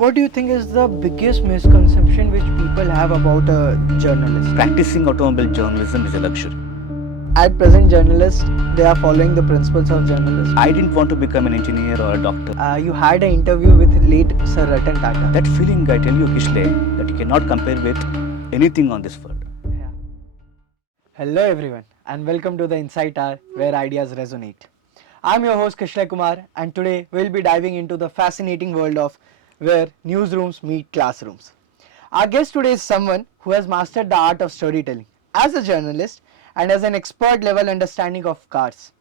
What do you think is the biggest misconception which people have about a journalist? Practicing automobile journalism is a luxury. At present, journalists they are following the principles of journalism. I didn't want to become an engineer or a doctor. You had an interview with late Sir Ratan Tata. That feeling, I tell you, Kishlay, that you cannot compare with anything on this world. Yeah. Hello everyone and welcome to the Insight Hour where ideas resonate. I'm your host Kishlay Kumar and today we'll be diving into the fascinating world of where newsrooms meet classrooms. Our guest today is someone who has mastered the art of storytelling as a journalist and has an expert level understanding of cars.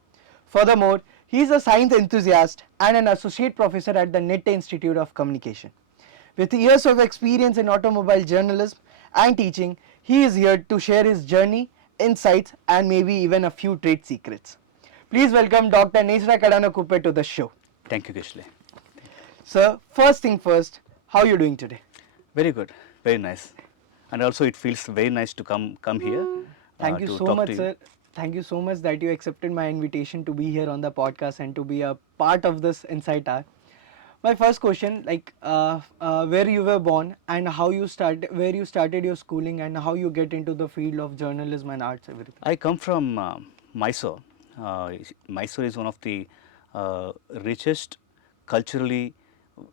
Furthermore, he is a science enthusiast and an associate professor at the Nitte Institute of Communication. With years of experience in automobile journalism and teaching, he is here to share his journey, insights, and maybe even a few trade secrets. Please welcome Dr. Nesara Kadanakuppe to the show. Thank you, Kishlay. Sir, first thing first, how are you doing today? Very good, very nice. And also it feels very nice to come here Thank you to so talk much, to you. sir. Thank you so much that you accepted my invitation to be here on the podcast and to be a part of this Insight Hour. My first question, where you were born and how you started, where you started your schooling and how you get into the field of journalism and arts, everything. I come from Mysore. Mysore is one of the richest, culturally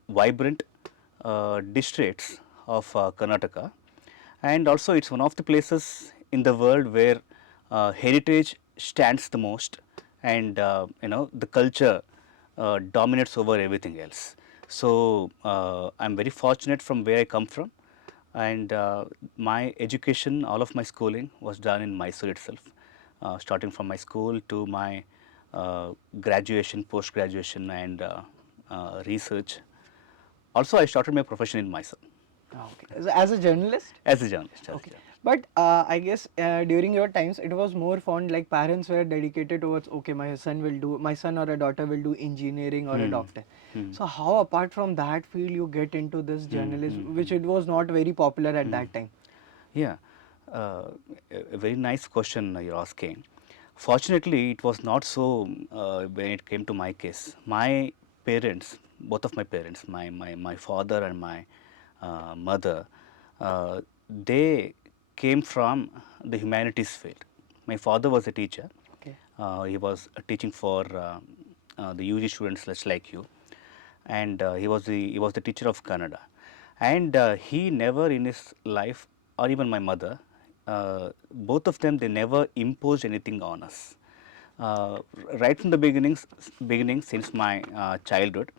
vibrant districts of Karnataka, and also it's one of the places in the world where heritage stands the most, and the culture dominates over everything else. So I'm very fortunate from where I come from, and my education, all of my schooling was done in Mysore itself, starting from my school to my graduation, post graduation, and research. Also, I started my profession in Mysore Okay. As a journalist? as a journalist. Okay. But I guess during your times it was more fond like parents were dedicated towards okay my son or a daughter will do engineering or a doctor. So how apart from that field you get into this journalism which it was not very popular at that time? Yeah, uh, a very nice question you're asking. Fortunately, it was not so when it came to my case. My parents, both of my parents, my father and my mother, uh, they came from the humanities field. My father was a teacher. Okay. He was teaching for the UG students just like you, and he was the teacher of Kannada, and he never in his life, or even my mother, both of them, they never imposed anything on us. Uh, right from the beginning since my childhood,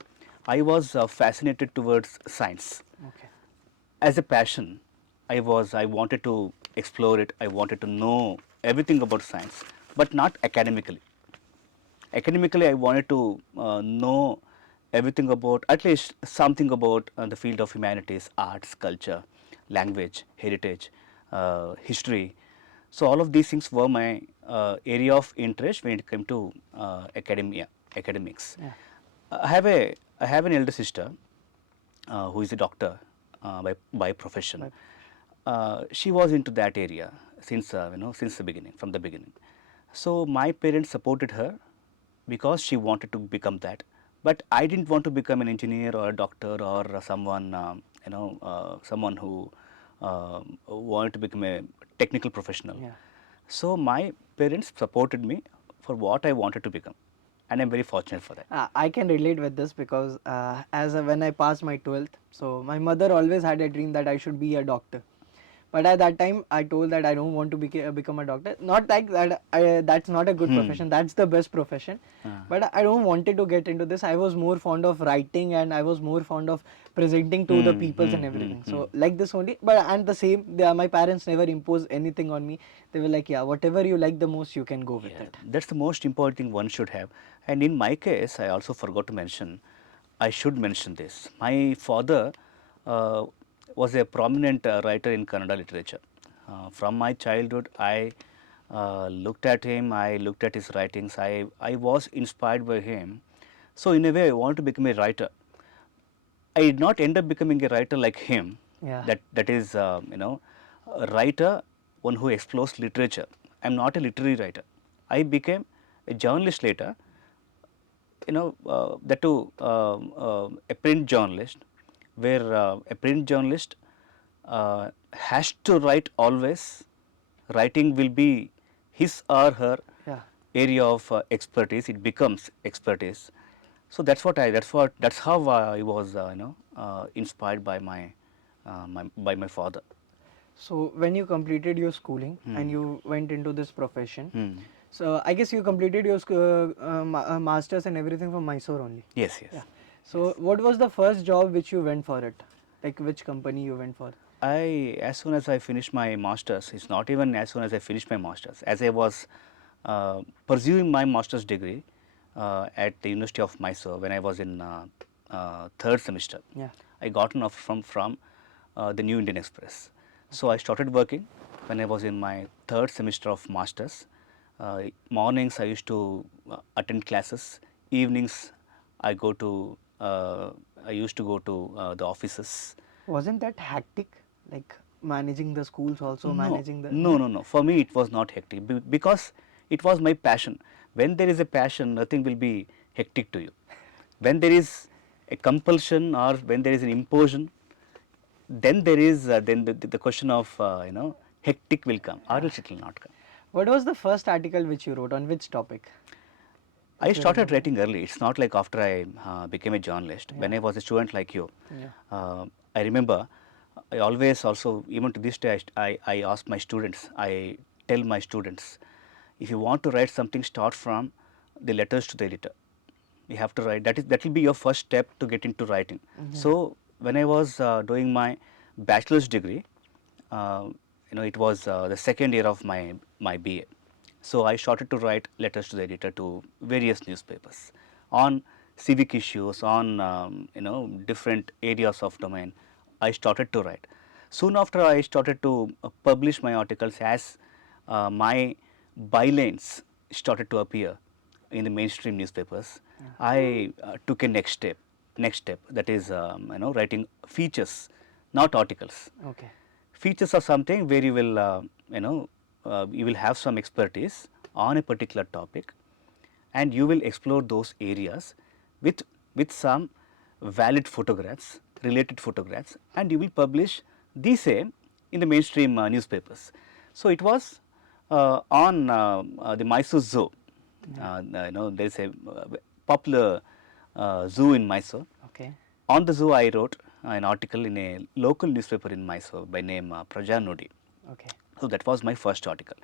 I was fascinated towards science Okay. as a passion. I wanted to explore it. I wanted to know everything about science, but not academically. Academically, I wanted to know everything about, at least something about the field of humanities, arts, culture, language, heritage, history. So all of these things were my area of interest when it came to academics. Yeah. I have an elder sister who is a doctor by profession. But She was into that area since since the beginning, from the beginning. So my parents supported her because she wanted to become that. But I didn't want to become an engineer or a doctor or someone someone who wanted to become a technical professional. yeah. So my parents supported me for what I wanted to become, and I'm very fortunate for that. I can relate with this because when I passed my 12th, so my mother always had a dream that I should be a doctor. But at that time, I told that I don't want to become a doctor. Not like that. That's not a good profession. That's the best profession. But I don't wanted to get into this. I was more fond of writing and I was more fond of presenting to the peoples and everything. So like this only. But and the same, my parents never imposed anything on me. They were like, yeah, whatever you like the most, you can go with Yeah, it. that's the most important thing one should have. And in my case, I also forgot to mention, I should mention this. My father uh, was a prominent writer in Kannada literature. From my childhood, I looked at him, I looked at his writings, I was inspired by him. So, in a way, I wanted to become a writer. I did not end up becoming a writer like him. Yeah. That is, a writer, one who explores literature. I am not a literary writer. I became a journalist later. That too, a print journalist. where a print journalist has to write always. Writing will be his or her Yeah. area of expertise. It becomes expertise. So that's how I was inspired by my father. So when you completed your schooling Hmm. and you went into this profession, Hmm. so I guess you completed your masters and everything from Mysore only. Yes, yes, Yeah. yes. So what was the first job which you went for it? Like which company you went for? As soon as I finished my masters, it's not even as soon as I finished my masters. As I was pursuing my master's degree at the University of Mysore when I was in third semester, Yeah. I got an offer from the New Indian Express. So I Okay. started working when I was in my third semester of masters. Mornings I used to attend classes. Evenings I go to I used to go to the offices. Wasn't that hectic? Like managing the schools also, No, managing the no, no? no, no. For me, it was not hectic because it was my passion. When there is a passion, nothing will be hectic to you. When there is a compulsion or when there is an imposition, then there is the question of hectic will come or Yeah. else it will not come. What was the first article which you wrote on which topic? I If you started remember. writing early. It's not like after I became a journalist. When Yeah. I was a student like you, Yeah. I remember I always also, even to this day, I ask my students, I tell my students, if you want to write something, start from the letters to the editor. You have to write. That will be your first step to get into writing. Yeah. So when I was doing my bachelor's degree, it was the second year of my BA. So I started to write letters to the editor to various newspapers on civic issues, on different areas of domain. I started to write. Soon after, I started to publish my articles as my bylines started to appear in the mainstream newspapers. I took a next step, that is writing features, not articles. Okay. Features are something where you will have some expertise on a particular topic, and you will explore those areas with some valid photographs, related photographs, and you will publish the same in the mainstream newspapers. So it was on the Mysore Zoo. Yeah. There is a popular zoo in Mysore. Okay. On the zoo, I wrote an article in a local newspaper in Mysore by name Prajanudi. Okay. So that was my first article.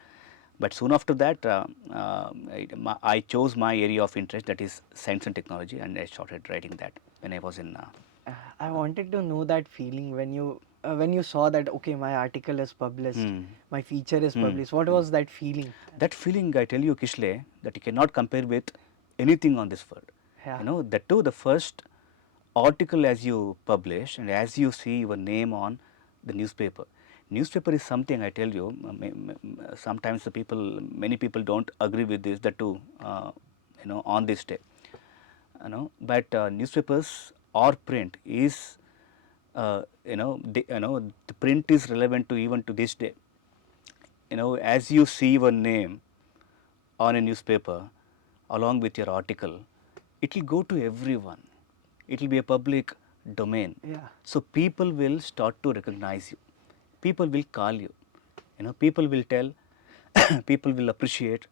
But soon after that, I chose my area of interest, that is science and technology, and I started writing that when I was in. I wanted to know that feeling when you saw that okay, my article is published, Hmm. my feature is Hmm. published. What was that feeling? That feeling, I tell you, Kishlay, that you cannot compare with anything on this world. Yeah. That too, the first article as you publish and as you see your name on the newspaper. Newspaper is something, I tell you, sometimes many people don't agree with this, that too, on this day. But newspapers or print is, the print is relevant to even to this day. As you see your name on a newspaper along with your article, it will go to everyone. It will be a public domain. Yeah. So people will start to recognize you. People will call you. People will tell, people will appreciate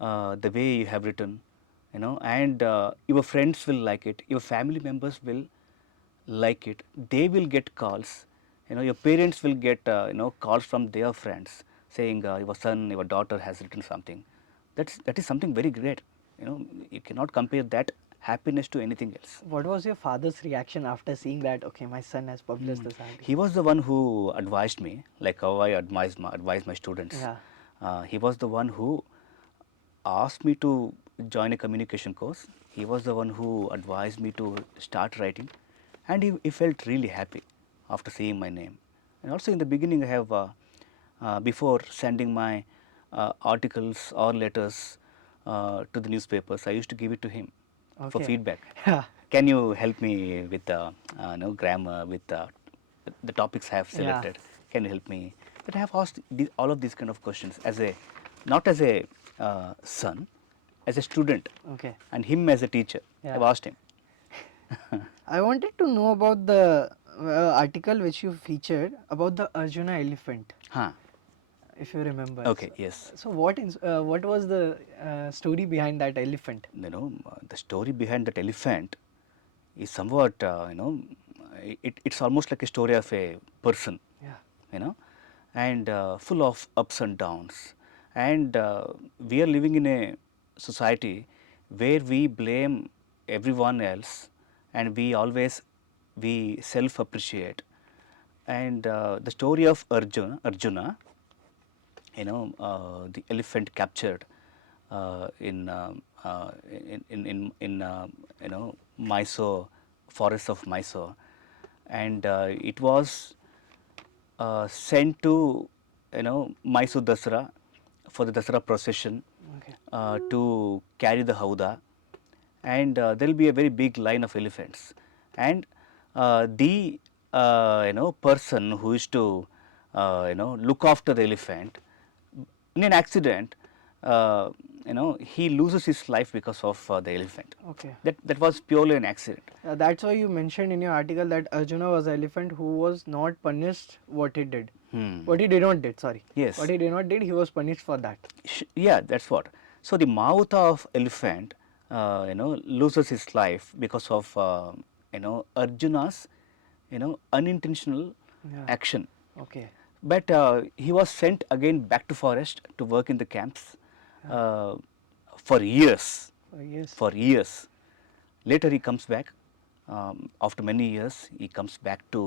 the way you have written, and your friends will like it. Your family members will like it. They will get calls. Your parents will get calls from their friends saying your son, your daughter has written something. That is something very great. You cannot compare that happiness to anything else. What was your father's reaction after seeing that? Okay, my son has published this He article. was the one who advised me, like how I advise my students. Yeah. He was the one who asked me to join a communication course. He was the one who advised me to start writing, and he felt really happy after seeing my name. And also in the beginning, I have before sending my articles or letters to the newspapers, I used to give it to him for Okay. feedback. Yeah. Can you help me with grammar, with the topics I have Yeah. selected? Can you help me? But I have asked all of these kind of questions not as a son, as a student, Okay. and him as a teacher. I've Yeah. asked him. I wanted to know about the article which you featured about the Arjuna elephant, Huh. if you remember. Okay, yes. So what was the story behind that elephant? The story behind that elephant is somewhat, it's almost like a story of a person, Yeah. you know, and full of ups and downs. And we are living in a society where we blame everyone else, and we self appreciate. And the story of Arjuna, the elephant captured in Mysore, forests of Mysore, and it was sent to Mysore Dasara for the Dasara procession Okay. to carry the howdah, and there will be a very big line of elephants, and the person who is to look after the elephant, in an accident, he loses his life because of the elephant. Okay. That was purely an accident. That's why you mentioned in your article that Arjuna was an elephant who was not punished what he did. Hmm. What he did not did, sorry. Yes. What he did not did, he was punished for that. Yeah, that's what. So the mouth of elephant, loses his life because of Arjuna's, unintentional Yeah. action. Okay. But he was sent again back to forest to work in the camps uh, for years. Yes. For years. Later he comes back. After many years, he comes back to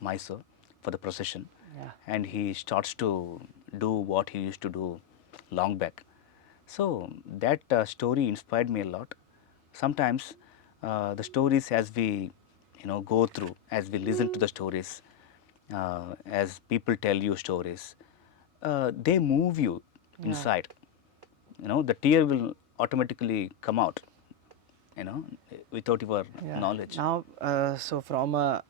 Mysore for the procession, Yeah. and he starts to do what he used to do long back. So that story inspired me a lot. Sometimes the stories, as we go through, as we listen to the stories, as people tell you stories, they move you Yeah. inside. The tear will automatically come out, you know, without your Yeah. knowledge. Now, so from a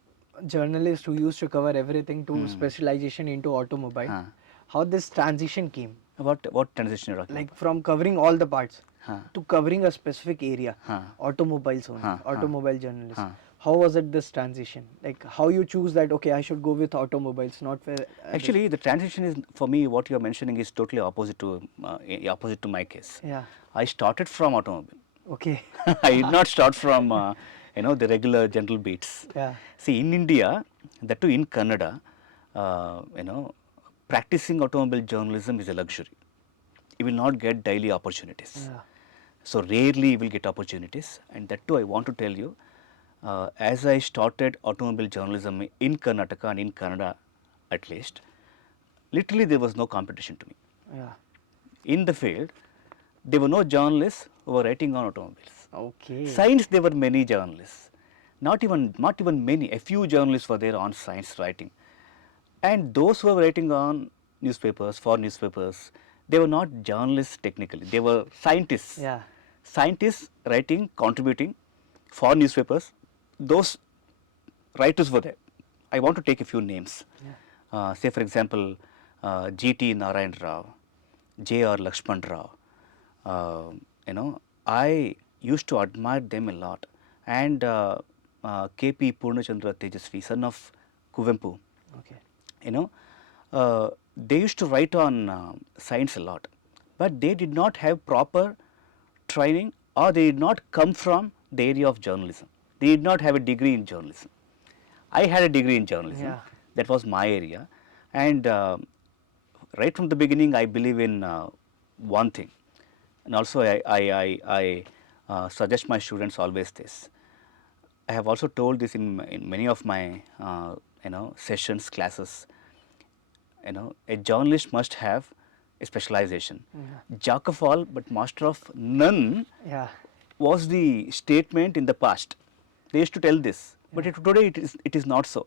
journalist who used to cover everything to specialization into automobile, Huh. how this transition came, What transition you're talking like about? from covering all the parts Huh. to covering a specific area, Huh. automobiles only, Huh. Huh. automobile journalist. Huh. How was it this transition? Like how you choose that? Okay, I should go with automobiles, not for Actually, the transition is, for me, what you're mentioning is totally opposite to my case. Yeah. I started from automobile. Okay. I did not start from the regular general beats. Yeah. See, in India, that too in Canada, practicing automobile journalism is a luxury. You will not get daily opportunities. Yeah. So rarely you will get opportunities, and that too I want to tell you, as I started automobile journalism in Karnataka and in Canada at least, literally there was no competition to me. Yeah. In the field, there were no journalists who were writing on automobiles. Okay. Science, there were many journalists. Not even many, a few journalists were there on science writing. And those who were writing on newspapers, for newspapers, they were not journalists technically, they were scientists. Yeah. Scientists writing, contributing for newspapers, those writers were there. I want to take a few names. Say, for example, G.T. Narayan Rao, J.R. Lakshman Rao. I used to admire them a lot. And K.P. Purnachandra Tejasvi, son of Kuvempu, Okay. they used to write on science a lot, but they did not have proper training, or they did not come from the area of journalism. They did not have a degree in journalism. I had a degree in journalism. Yeah. That was my area, and right from the beginning, I believe in one thing, and also I suggest my students always this. I have also told this in many of my sessions, classes. A journalist must have a specialization. Yeah. Jack of all but master of none Yeah. was the statement in the past. They used to tell this, but today it is not so.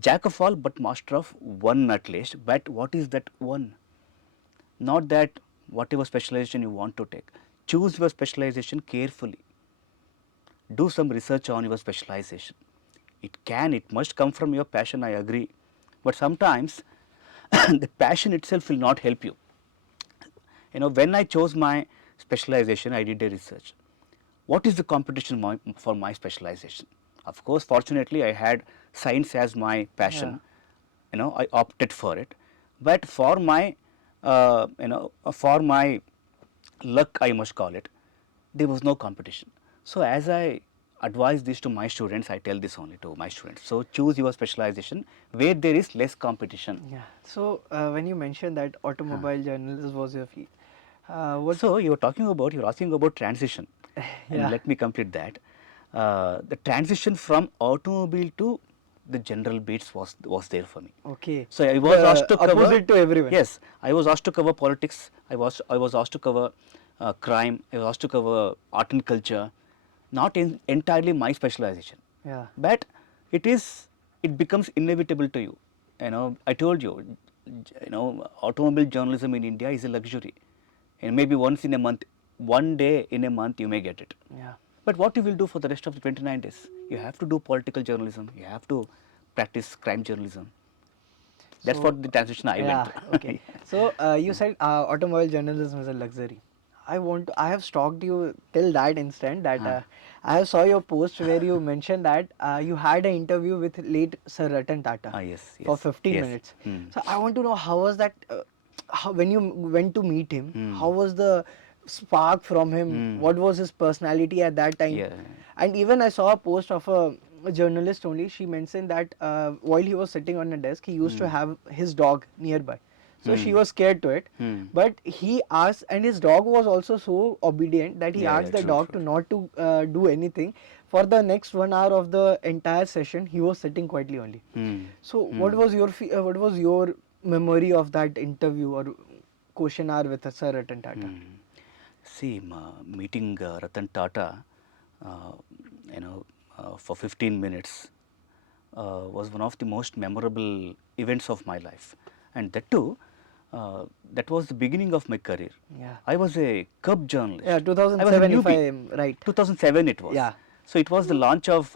Jack of all but master of one at least. But what is that one? Not that whatever specialization you want to take. Choose your specialization carefully. Do some research on your specialization. It must come from your passion, I agree. But sometimes the passion itself will not help you. When I chose my specialization, I did a research. What is the competition for my specialization? Of course, fortunately, I had science as my passion. I opted for it. But for my, for my luck, I must call it, there was no competition. So as I advise this to my students, I tell this only to my students. So choose your specialization where there is less competition. Yeah. So when you mentioned that automobile journalism was your field, what? So you're asking about transition, and Yeah. let me complete that. The transition from automobile to the general beats was there for me. Okay. So I was asked The to cover. opposite to everyone. Yes, I was asked to cover politics. I was asked to cover crime. I was asked to cover art and culture. Not entirely my specialization, Yeah. but it becomes inevitable to you. I told you, automobile journalism in India is a luxury, and maybe once in a month, one day in a month you may get it. Yeah. But what you will do for the rest of the 29 days? You have to do political journalism. You have to practice crime journalism. That's So what the transition I went yeah. Okay. through. So you said automobile journalism is a luxury. I have stalked you till that instant that I have saw your post where you mentioned that you had an interview with late Sir Ratan Tata Yes, for yes, 15 yes. minutes. Hmm. So I want to know how was that, how, when you went to meet him, Hmm. how was the spark from him? Hmm. What was his personality at that time? Yeah. And even I saw a post of a journalist only. She mentioned that while he was sitting on a desk, he used to have his dog nearby. So she was scared to it. But he asked, and his dog was also so obedient that he Yeah, asked yeah, the true, dog true. to not to do anything. For the next 1 hour of the entire session, he was sitting quietly only. Hmm. So Hmm. what was your memory of that interview or question hour with Sir Ratan Tata? Hmm. See, meeting Ratan Tata, uh, for 15 minutes was one of the most memorable events of my life. And that too, that was the beginning of my career. Yeah. I was a cub Yeah, journalist. I was a 2007 if I newbie. am right. 2007 it was. Yeah. So it was the launch of, it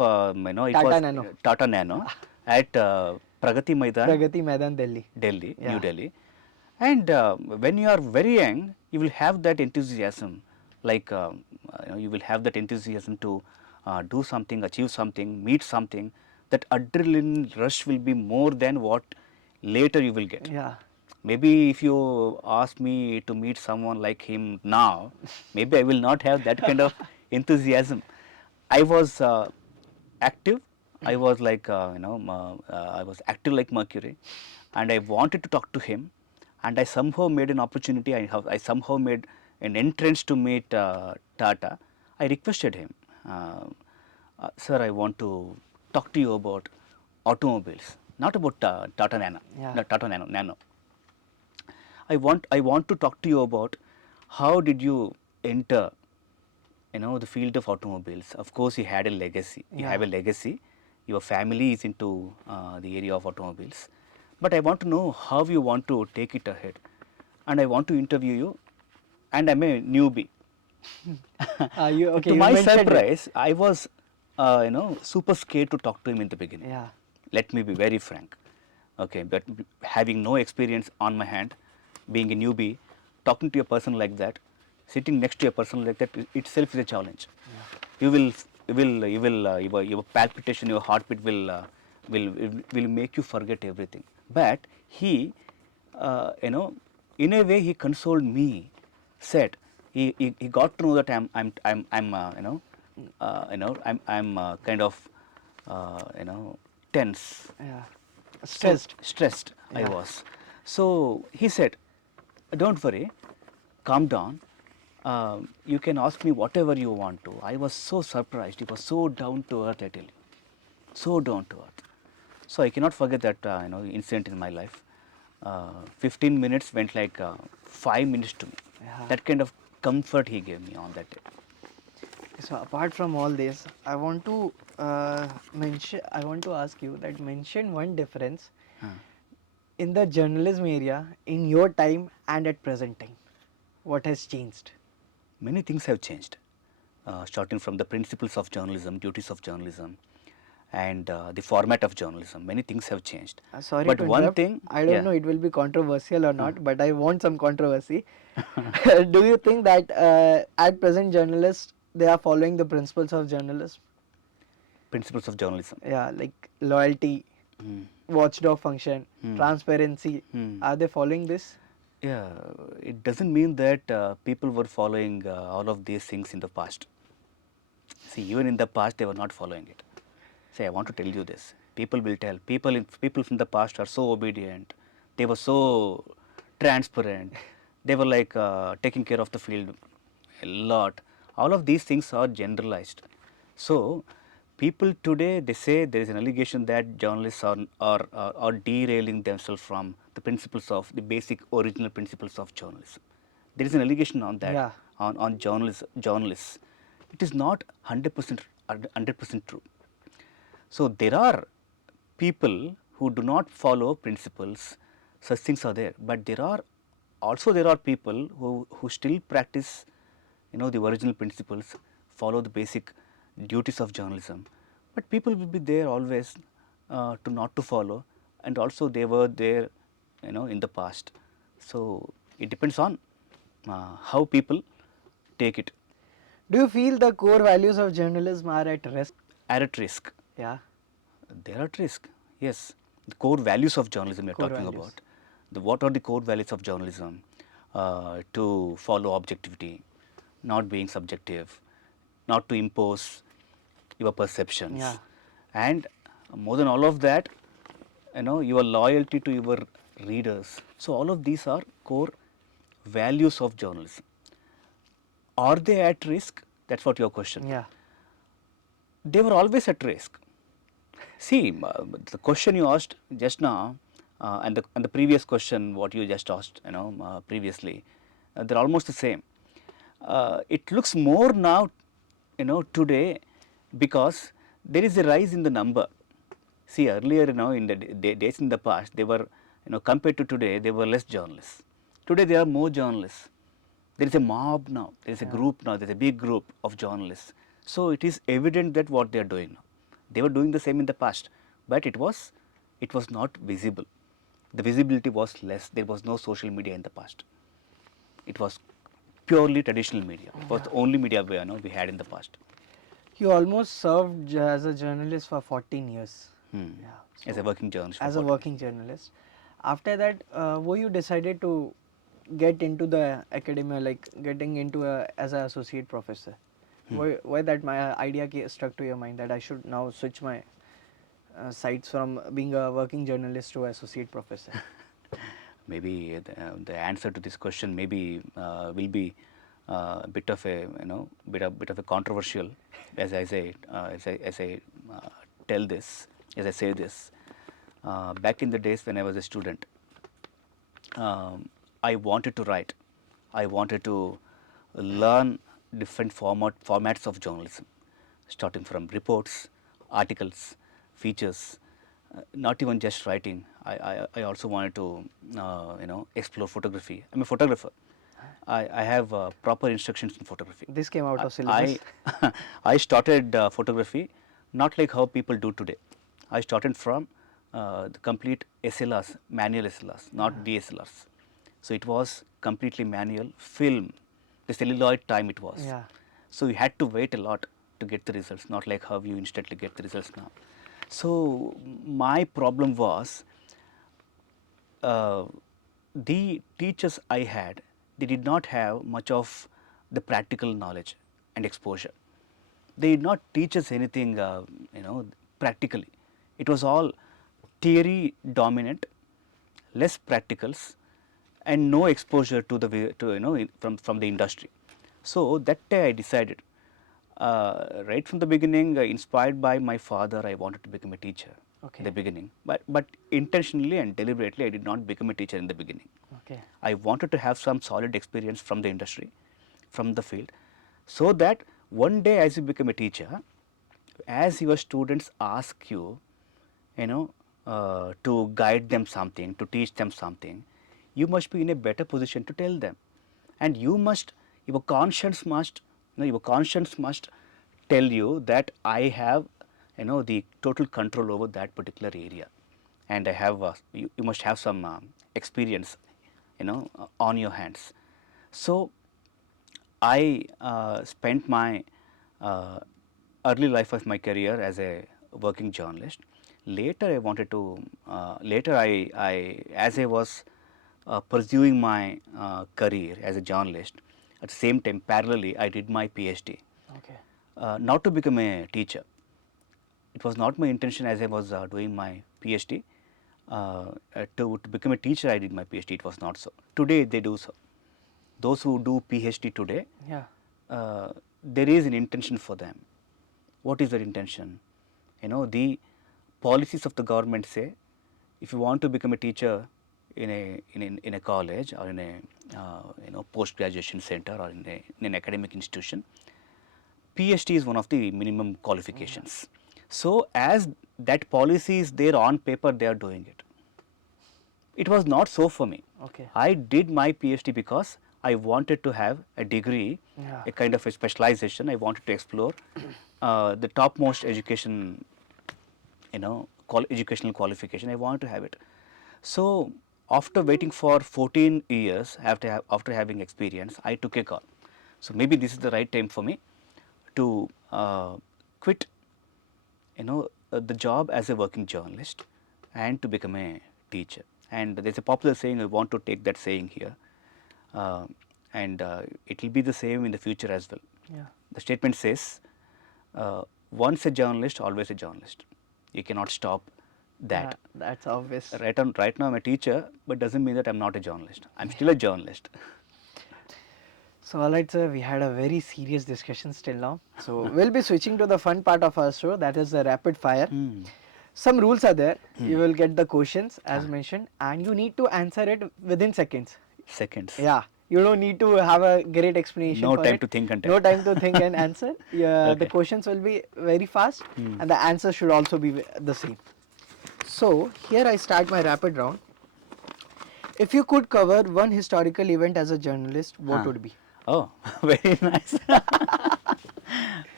Tata was Nano. Tata Nano at Pragati Maidan, Pragati Maidan, Delhi. Delhi, New Yeah. Delhi. And when you are very young, you will have that enthusiasm, like you will have that enthusiasm to do something, achieve something, meet something. That adrenaline rush will be more than what later you will get. Yeah. Maybe if you ask me to meet someone like him now, maybe I will not have that kind of enthusiasm. I was active. I was like, I was active like Mercury, and I wanted to talk to him, and I somehow made an opportunity. I somehow made an entrance to meet Tata. I requested him, sir, I want to talk to you about automobiles, not about Tata Nano, Yeah. no, Tata Nano. I want to talk to you about how did you enter, the field of automobiles. Of course, you had a legacy. You have Yeah. a legacy. Your family is into the area of automobiles. But I want to know how you want to take it ahead. And I want to interview you. And I'm a newbie. You okay? To You my mentioned it. surprise, I was, super scared to talk to him in the beginning. Yeah. Let me be very frank. Okay, but having no experience on my hand, being a newbie, talking to a person like that, sitting next to a person like that itself is a challenge. You will, your palpitation, your heartbeat will make you forget everything. But he, in a way, he consoled me. Said he got to know that I'm I'm kind of tense, Yeah. so Stressed. stressed I Yeah. was. So he said, don't worry, calm down. You can ask me whatever you want to. I was so surprised. He was so down to earth, I tell you. So down to earth. So I cannot forget that incident in my life. 15 minutes went like 5 minutes to me. Yeah. That kind of comfort he gave me on that day. So apart from all this, I want to mention. I want to ask you that mention one difference in the journalism area in your time and at present time. What has changed? Many things have changed, starting from the principles of journalism, duties of journalism, and the format of journalism. Many things have changed. Sorry But to one interrupt. thing, I don't yeah. know it will be controversial or not, but I want some controversy. Do you think that at present journalists they are following the principles of journalism? principles of journalism. Yeah, like loyalty, Hmm. watchdog function, Hmm. transparency. Hmm. Are they following this? Yeah, it doesn't mean that people were following all of these things in the past. See, even in the past, they were not following it. See, I want to tell you this. People will tell. People from the past are so obedient. They were so transparent. They were like taking care of the field a lot. All of these things are generalized. So, people today, they say there is an allegation that journalists are derailing themselves from the principles of the basic original principles of journalism. There is an allegation on that, Yeah. on journalists. It is not 100% true. So there are people who do not follow principles, such things are there, but there are people who still practice, the original principles, follow the basic duties of journalism. But people will be there always to not to follow, and also they were there, in the past. So it depends on how people take it. Do you feel the core values of journalism are at risk? Are at risk. Yeah, They are at risk. Yes, the core values of journalism we are core talking values. about. What are the core values of journalism? To follow objectivity, not being subjective, not to impose your Yeah. perceptions, and more than all of that, your loyalty to your readers. So all of these are core values of journalism. Are they at risk? That's what your question. Yeah. They were always at risk. See, the question you asked just now, and the previous question what you just asked, previously, they're almost the same. It looks more now, today, because there is a rise in the number. See, earlier, in the days in the past, they were, compared to today, there were less journalists. Today, there are more journalists. There is a mob now. There is a Yeah. group now. There is a big group of journalists. So it is evident that what they are doing now. They were doing the same in the past, but it was not visible. The visibility was less. There was no social media in the past. It was purely traditional media. It was Yeah. the only media we had in the past. You almost served as a journalist for 14 years. Hmm. Yeah. As a So, working journalist for as a 14 working journalist. After that, were you decided to get into the academia, like getting into as an associate professor? Why that my idea struck to your mind that I should now switch my sights from being a working journalist to associate professor? Maybe the answer to this question maybe will be a bit of a bit of a controversial as I tell this as I say this. Back in the days when I was a student, I wanted to write. I wanted to learn different formats of journalism, starting from reports, articles, features, not even just writing. I also wanted to explore photography. I'm a photographer. I have proper instructions in photography. This came out of I syllabus. I started photography not like how people do today. I started from the complete SLRs, manual SLRs, not DSLRs. So it was completely manual film, the celluloid time it was. Yeah. So you had to wait a lot to get the results, not like how you instantly get the results now. So my problem was uh, the teachers I had, they did not have much of the practical knowledge and exposure. They did not teach us anything, practically. It was all theory dominant, less practicals, and no exposure to from the industry. So that day I decided, right from the beginning, inspired by my father, I wanted to become a teacher in the Okay. beginning. But intentionally and deliberately, I did not become a teacher in the beginning. Okay. I wanted to have some solid experience from the industry, from the field, so that one day as you become a teacher, as your students ask you, to guide them something, to teach them something, you must be in a better position to tell them, and your conscience must, your conscience must tell you that I have, the total control over that particular area, and I have, you must have some experience, on your hands. So I spent my uh, early life of my career as a working journalist. Later, I wanted to. Later, as I was pursuing my career as a journalist, at the same time, parallelly, I did my PhD. Okay. Not to become a teacher. It was not my intention as I was doing my PhD. To become a teacher, I did my PhD. It was not so. Today, they do so. Those who do PhD today, Yeah. there is an intention for them. What is their intention? The policies of the government say, if you want to become a teacher in a college or in a post graduation center or in an academic institution, PhD is one of the minimum qualifications. So as that policy is there on paper, they are doing it. It was not so for me. Okay. I did my PhD because I wanted to have a degree, Yeah. a kind of a specialization. I wanted to explore the topmost education, educational qualification. I wanted to have it. So after waiting for 14 years, after having experience, I took a call. So maybe this is the right time for me to quit, the job as a working journalist and to become a teacher. And there's a popular saying, I want to take that saying here, and it will be the same in the future as well. Yeah. The statement says, once a journalist, always a journalist. You cannot stop that. That's obvious. Right now I'm a teacher, but doesn't mean that I'm not a journalist. I'm still a journalist. So, all right, sir, we had a very serious discussion still now. So, we'll be switching to the fun part of our show, that is the rapid fire. Some rules are there. You will get the questions as mentioned, and you need to answer it within seconds. Seconds. Yeah, you don't need to have a great explanation. No for time it. to think and No tell. time to think and answer. Yeah, Okay. the questions will be very fast, and the answer should also be the same. So, here I start my rapid round. If you could cover one historical event as a journalist, what would be? Oh, very nice.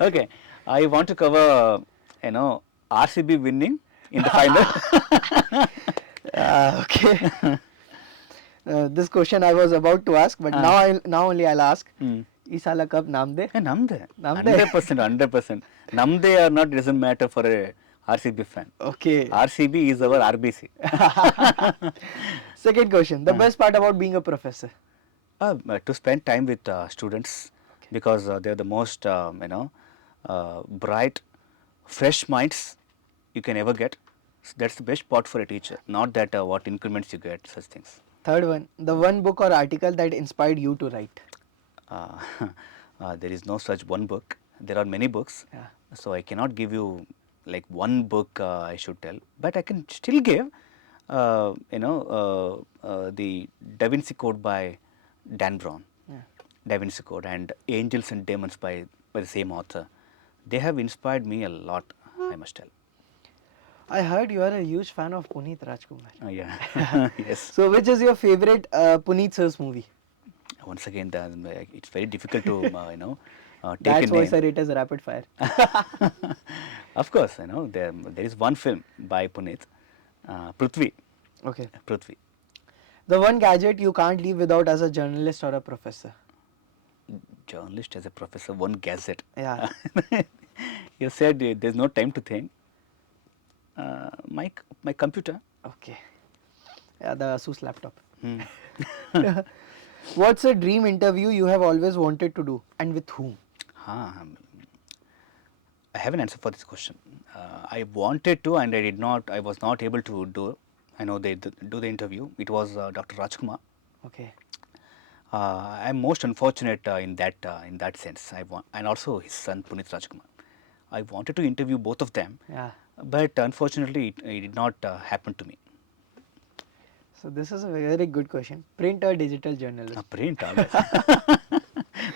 Okay, I want to cover, RCB winning in the final. Okay. This question I was about to ask, but now only I'll ask. Isala Cup naam de? Namde. Naam de? 100%, 100%. Namde or not doesn't matter for a RCB fan. Okay. RCB is our RBC. Second question. The best part about being a professor? To spend time with students, because they're the most, bright, fresh minds you can ever get. So that's the best part for a teacher, not that what increments you get, such things. Third one. The one book or article that inspired you to write? Uh, there is no such one book. There are many books. Yeah. So I cannot give you like one book I should tell, but I can still give, the Da Vinci Code by Dan Brown. Yeah. Da Vinci Code and Angels and Demons by the same author. They have inspired me a lot, I must tell. I heard you are a huge fan of Puneet Rajkumar. Yeah. Yes. So, which is your favorite Puneet sir's movie? Once again, it's very difficult to, take That's a why, name. sir, it is rapid fire. Of course, there is one film by Puneet, Prithvi. Okay. Prithvi. The one gadget you can't live without as a journalist or a professor? Journalist as a professor, one gadget. Yeah. You said there's no time to think. My computer. Okay. Yeah, the Asus laptop. Hmm. What's a dream interview you have always wanted to do, and with whom? I have an answer for this question. I wanted to, and I was not able to do. They do the interview. It was Dr. Rajkumar. Okay. I'm most unfortunate in that sense. And also his son Puneet Rajkumar. I wanted to interview both of them, Yeah. but unfortunately it did not happen to me. So this is a very good question. Print or digital journalism? Print always.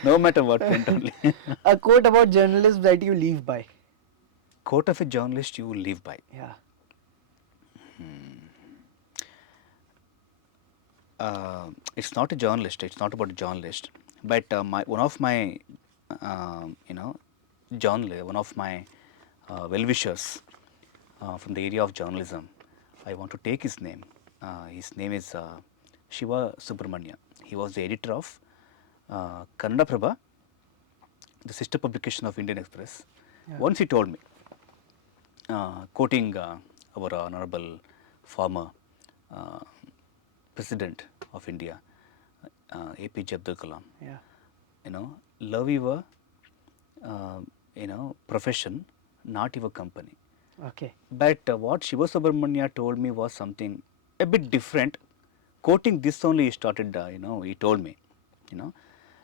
No matter what, print only. A quote about journalism that you live by? Quote of a journalist you live by. Yeah. It's not a journalist. It's not about a journalist. But one of my one of my well-wishers from the area of journalism, I want to take his name. His name is Shiva Subramanya. He was the editor of Kannada Prabha, the sister publication of Indian Express. Yeah. Once he told me, quoting our honorable former uh, president of India, APJ Abdul Kalam, Yeah. love your profession, not your company. Okay. But what Shiva Subramanya told me was something a bit different. Quoting this only, he started, he told me, you know,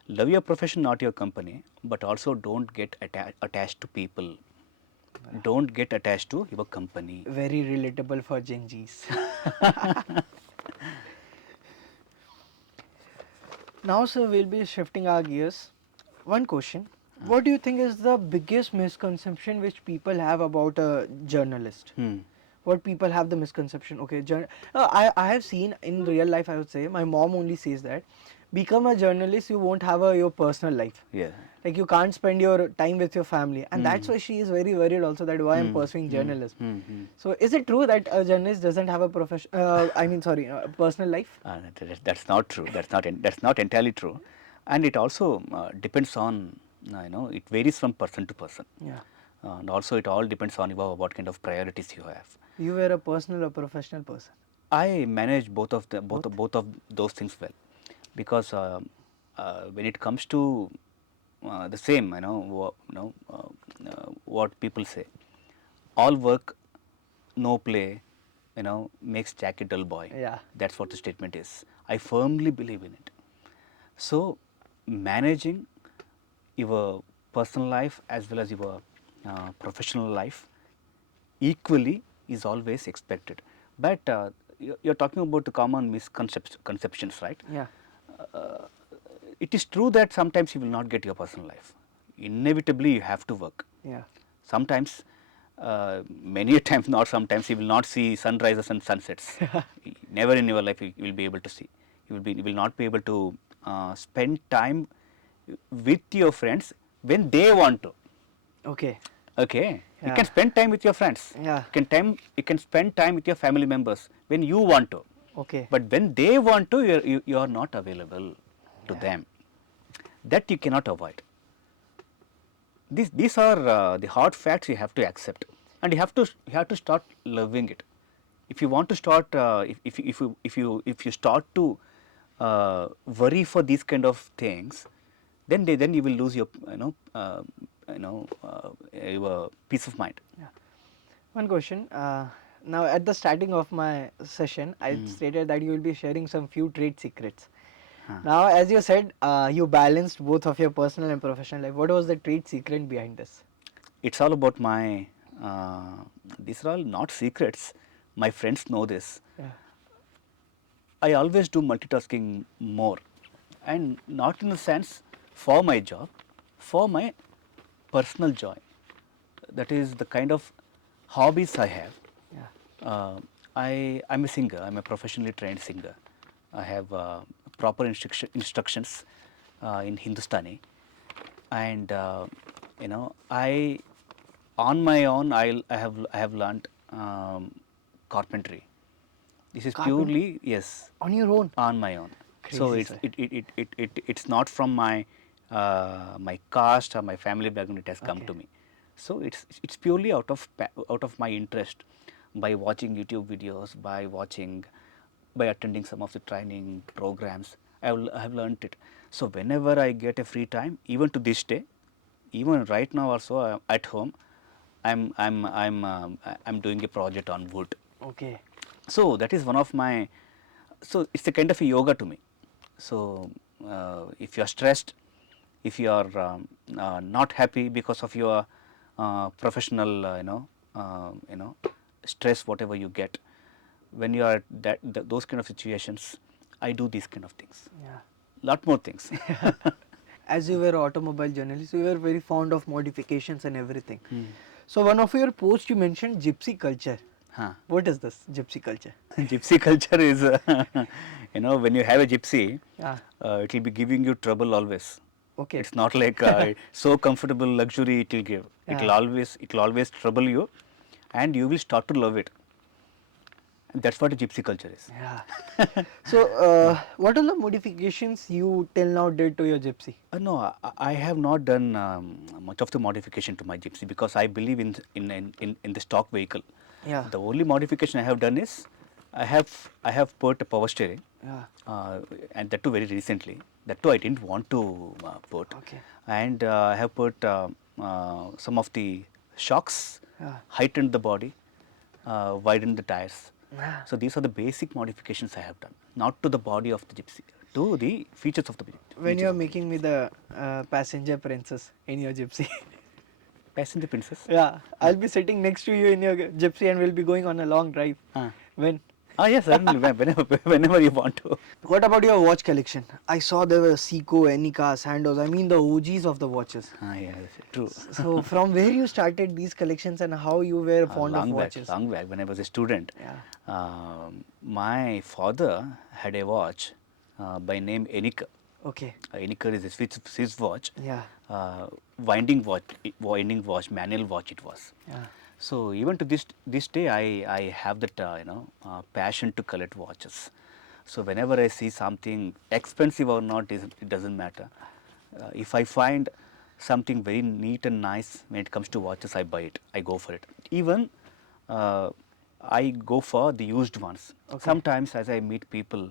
love your profession, not your company, but also don't get attached to people. Don't get attached to your company. Very relatable for Gen Zs. Now, sir, we'll be shifting our gears. One question. What do you think is the biggest misconception which people have about a journalist? Hmm. What people have the misconception? Okay, I have seen in real life, I would say, my mom only says that become a journalist, you won't have your personal life. Yeah. Like you can't spend your time with your family, and that's Hmm. why she is very worried also that why I'm Hmm. pursuing Hmm. journalism. Hmm. So, is it true that a journalist doesn't have a profession? A personal life? That's not true. That's not entirely true, and it also depends on it varies from person to person, Yeah. and also it all depends on what kind of priorities you have. You were a personal or professional person? I manage Both? both of those things well, because when it comes to the same, what people say, all work, no play, makes Jack a dull boy. Yeah. That's what the statement is. I firmly believe in it. So, managing your personal life as well as your professional life equally is always expected. But you're talking about the common misconceptions, right? Yeah. It is true that sometimes you will not get your personal life. Inevitably, you have to work. Yeah. Sometimes, many a times, not sometimes, you will not see sunrises and sunsets. Never in your life you will be able to see. You will not be able to spend time with your friends when they want to. Okay. Okay, you can Yeah. spend time with your friends. Yeah. You can spend time with your family members when you want to. Okay. But when they want to, you are not available to Yeah. them. That you cannot avoid. These are the hard facts you have to accept, and you have to start loving it. If you want to start, if you start to worry for these kind of things, then you will lose your your peace of mind. Yeah. One question. Now, at the starting of my session, I stated that you will be sharing some few trade secrets. Huh. Now, as you said, you balanced both of your personal and professional life. What was the trade secret behind this? It's all about my. These are all not secrets. My friends know this. Yeah. I always do multitasking more, and not in the sense for my job, for my personal joy. That is the kind of hobbies I have. Yeah. I'm a singer. I'm a professionally trained singer. I have proper instructions in Hindustani, and I on my own I have learned carpentry. This is Carpentry? purely, yes, On your own? on my own. So Crazy, sir. it's not from my my caste or my family background. It has come Okay. to me. So it's purely out of my interest, by watching YouTube videos, by attending some of the training programs. I have learned it. So whenever I get a free time, even to this day, even right now also, at home, I'm doing a project on wood. Okay. So that is one of my, so it's a kind of a yoga to me. So if you are stressed, if you are not happy because of your professional stress, whatever you get, when you are at those kind of situations, I do these kind of things, Yeah. lot more things. As you were an automobile journalist, you were very fond of modifications and everything. Hmm. So, one of your posts you mentioned gypsy culture. Huh. What is this gypsy culture? Gypsy culture is, when you have a gypsy, Yeah. it will be giving you trouble always. Okay. It's not like so comfortable luxury it will give. Yeah. It will always trouble you, and you will start to love it. And that's what a gypsy culture is. Yeah. So, what are the modifications you till now did to your gypsy? No, I have not done much of the modification to my gypsy because I believe in the stock vehicle. Yeah. The only modification I have done is I have put a power steering, Yeah. and that too very recently. That too I didn't want to put, Okay. and I have put some of the shocks, Yeah. heightened the body, widened the tires. Yeah. So these are the basic modifications I have done, not to the body of the gypsy, to the features of the When features you're of the making me the passenger princess in your gypsy. passenger princess. Yeah, I'll be sitting next to you in your gypsy and we'll be going on a long drive. Ah. When? Yes, certainly. Whenever you want to. What about your watch collection? I saw there were Seiko, Enika, Sandoz. I mean the OGs of the watches. Yes, true. So from where you started these collections and how you were fond of watches? Long back, when I was a student, my father had a watch by name Enika. Okay. Enika is a Swiss watch. Yeah. Winding watch, manual watch it was. Yeah. So even to this day, I have that passion to collect watches. So whenever I see something expensive or not, it doesn't matter. If I find something very neat and nice when it comes to watches, I buy it. I go for it. Even I go for the used ones. Okay. Sometimes as I meet people,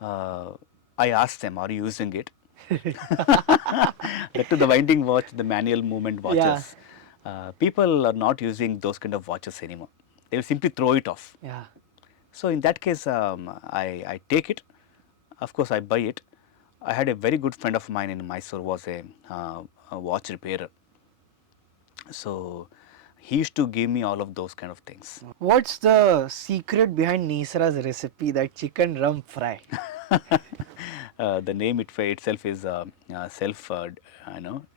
I ask them, "Are you using it?" That to the winding watch, the manual movement watches. People are not using those kind of watches anymore. They will simply throw it off. Yeah. So in that case, I take it. Of course, I buy it. I had a very good friend of mine in Mysore was a watch repairer. So he used to give me all of those kind of things. What's the secret behind Nesara's recipe, that chicken rum fry? The name itself is self,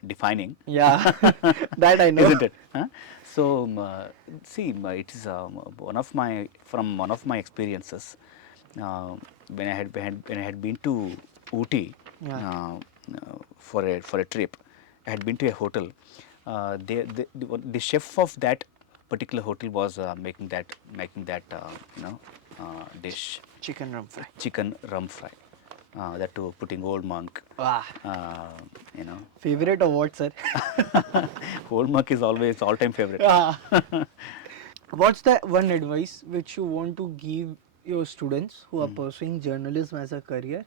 defining. Yeah, that I know. Isn't it? Huh? So see, it is one of my experiences when I had been to Ooty Yeah. for a trip. I had been to a hotel. The chef of that particular hotel was making that dish, Chicken rum fry. chicken rum fry. That too, putting Old Monk. Wow. You know, Favorite or what, sir? Old Monk is always all-time favorite. Yeah. What's the one advice which you want to give your students who are pursuing journalism as a career?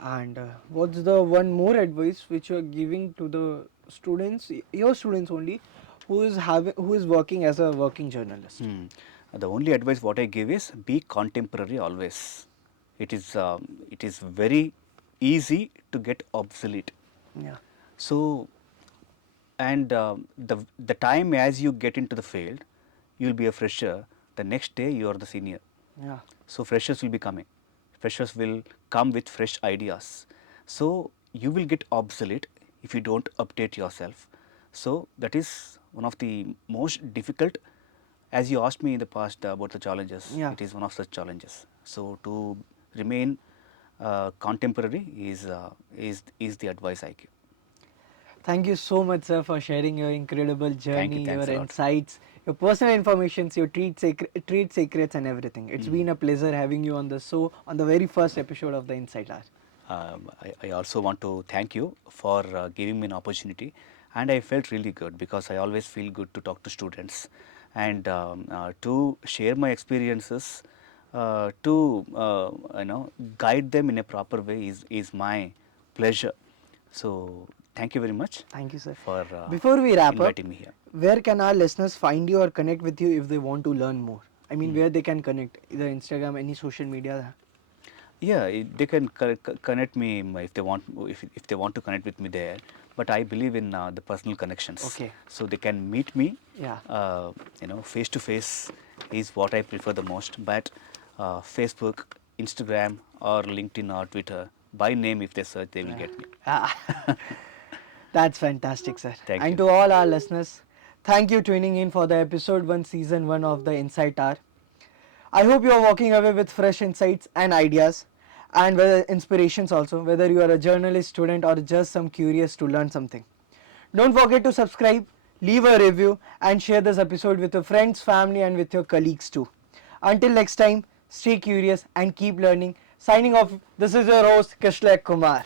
And what's the one more advice which you are giving to the students, your students only, who is working as a working journalist? The only advice what I give is be contemporary always. It is very easy to get obsolete. Yeah. So, and the time as you get into the field, you will be a fresher. The next day you are the senior. Yeah. So freshers will be coming. Freshers will come with fresh ideas. So you will get obsolete if you don't update yourself. So that is one of the most difficult. As you asked me in the past about the challenges, Yeah. it is one of such challenges. So to remain contemporary is the advice I give. Thank you so much, sir, for sharing your incredible journey, Thanks your a lot. insights, your personal informations, your trade secrets, and everything. It's been a pleasure having you on the show on the very first episode of the Inside Hour. I also want to thank you for giving me an opportunity, and I felt really good because I always feel good to talk to students and to share my experiences, to guide them in a proper way is my pleasure. So thank you very much. Thank you, sir. For Before we wrap up, inviting me here. where can our listeners find you or connect with you if they want to learn more? I mean, where they can connect, either Instagram, any social media. Yeah, they can connect me if they want if they want to connect with me there. But I believe in the personal connections. Okay. So they can meet me. Yeah. Face to face is what I prefer the most. But Facebook, Instagram, or LinkedIn or Twitter, by name if they search, they will get me. That's fantastic, sir. Thank and you. to all our listeners, thank you tuning in for the episode 1, season 1 of the Insight Hour. I hope you are walking away with fresh insights and ideas, and whether inspirations also, whether you are a journalist, student, or just some curious to learn something. Don't forget to subscribe, leave a review, and share this episode with your friends, family, and with your colleagues too. Until next time, stay curious, and keep learning. Signing off, this is your host Kishlay Kumar.